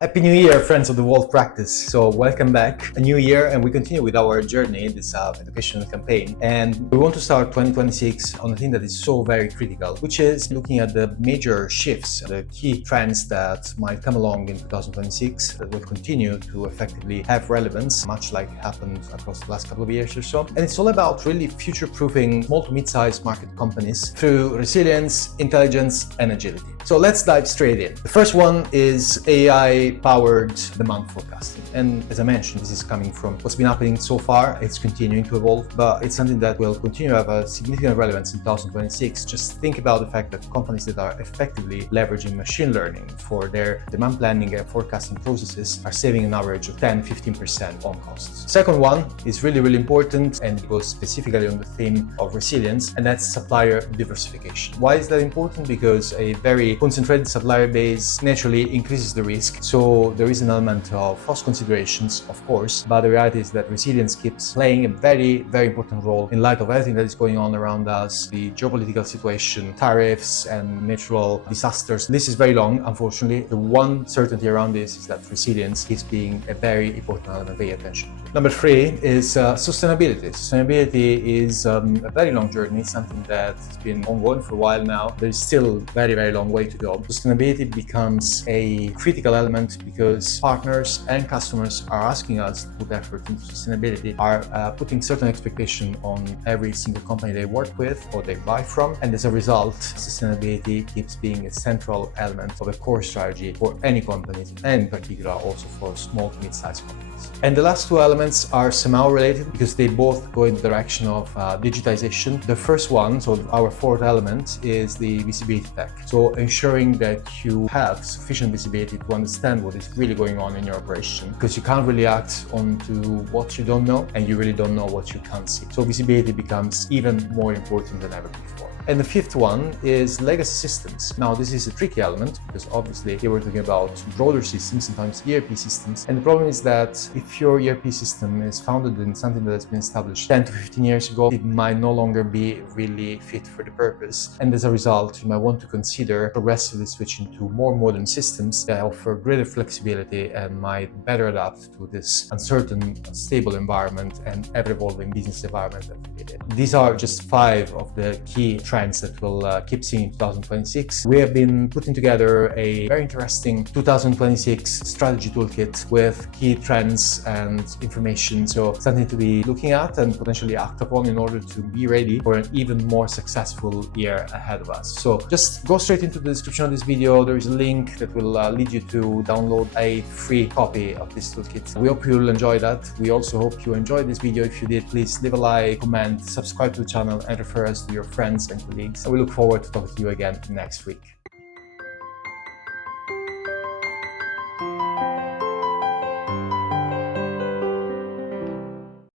Happy New Year, friends of the Wolf Practice. So welcome back. A new year, and we continue with our journey, this educational campaign. And we want to start 2026 on a thing that is so very critical, which is looking at the major shifts, the key trends that might come along in 2026 that will continue to effectively have relevance, much like happened across the last couple of years or so. And it's all about really future-proofing small to mid-sized market companies through resilience, intelligence, and agility. So let's dive straight in. The first one is AI-powered demand forecasting. And as I mentioned, this is coming from what's been happening so far. It's continuing to evolve, but it's something that will continue to have a significant relevance in 2026. Just think about the fact that companies that are effectively leveraging machine learning for their demand planning and forecasting processes are saving an average of 10-15% on costs. Second one is really important, and it goes specifically on the theme of resilience, and that's supplier diversification. Why is that important? Because a very concentrated supplier base naturally increases the risk. So there is an element of cost considerations, of course, but the reality is that resilience keeps playing a very important role in light of everything that is going on around us, the geopolitical situation, tariffs, and natural disasters. This is very long, unfortunately. The one certainty around this is that resilience keeps being a very important element to pay attention to. Number three is sustainability. Sustainability is a very long journey, something that has been ongoing for a while now. There's still very long way to go. Sustainability becomes a critical element because partners and customers are asking us to put effort into sustainability, are putting certain expectation on every single company they work with or they buy from, and as a result, sustainability keeps being a central element of a core strategy for any companies, and in particular also for small to mid-sized companies. And the last two elements are somehow related because they both go in the direction of digitization. The first one, so our fourth element, is the visibility tech. So ensuring that you have sufficient visibility to understand what is really going on in your operation, because you can't really act onto what you don't know, and you really don't know what you can't see. So visibility becomes even more important than ever before. And the fifth one is legacy systems. Now, this is a tricky element because obviously here we're talking about broader systems, sometimes ERP systems. And the problem is that if your ERP system is founded in something that has been established 10 to 15 years ago, it might no longer be really fit for the purpose. And as a result, you might want to consider progressively switching to more modern systems that offer greater flexibility and might better adapt to this uncertain, stable environment and ever-evolving business environment that we live in. These are just 5 of the key trends that we'll keep seeing in 2026. We have been putting together a very interesting 2026 strategy toolkit with key trends and information. So something to be looking at and potentially act upon in order to be ready for an even more successful year ahead of us. So just go straight into the description of this video. There is a link that will lead you to download a free copy of this toolkit. We hope you'll enjoy that. We also hope you enjoyed this video. If you did, please leave a like, comment, subscribe to the channel, and refer us to your friends and colleagues. And we look forward to talking to you again next week.